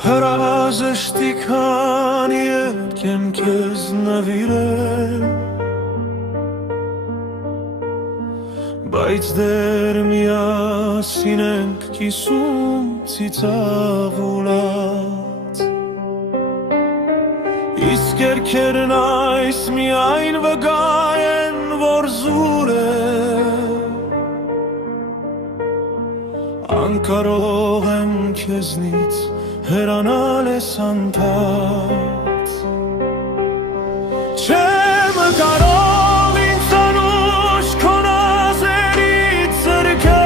Հրաժեշտի քանի երկ եմ քեզ նվիրել, բայց դեռ միասին ենք կիսում ծիծաղուլած, իսկ երգերն այս միայն վգա են, որ զուր է, անկարող եմ քեզնից հեռանալ ես անթաց, չեմ կարող ինձ անուշ քո նազերից զրկել,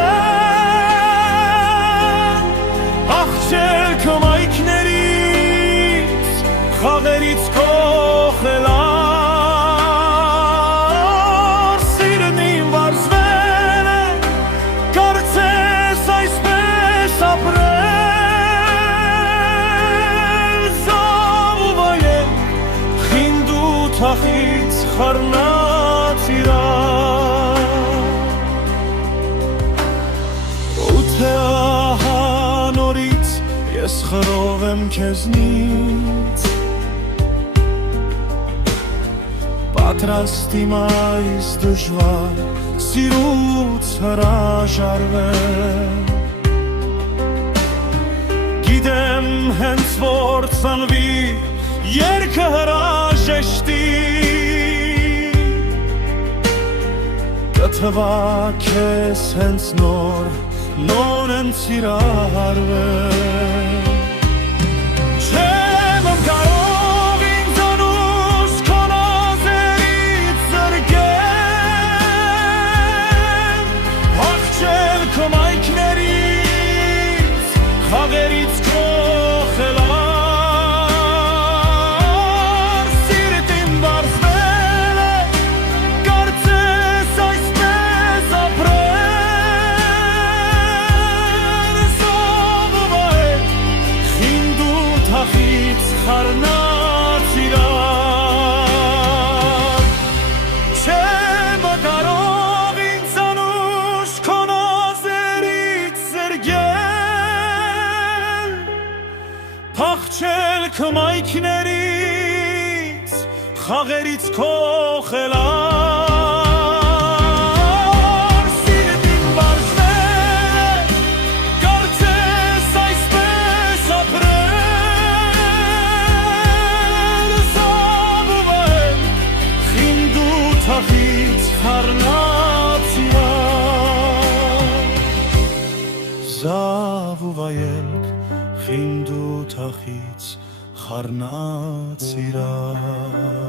աղջեր քո մայքներից, խաղերից քո խելար, սիրն իմ վարզվել է, կարծես այսպես ապրել, թախից խառնած իրար, ու թե ահա նորից ես խռով եմ քեզնից, պատրաստ իմ այս դժվար սիրուց հրաժարվել, գիտեմ հենց որ ծնվի երգը հրաժեշտի, կթվա քեզ հենց նոր նորեն սիրահարվել, չեմ կարող ինձ անուշ քո նազերից զրկել, աղջեր քո մայքներից, խաղերից քո խելար, խառնած իրար, չեմ կարող ինձ անուշ քո նազերից զրկել, փախչել քո մայքներից, խաղերից քո խելար, թախից խառնած իրար, զավ ու վայելք խինդ ու թախից խառնած իրար։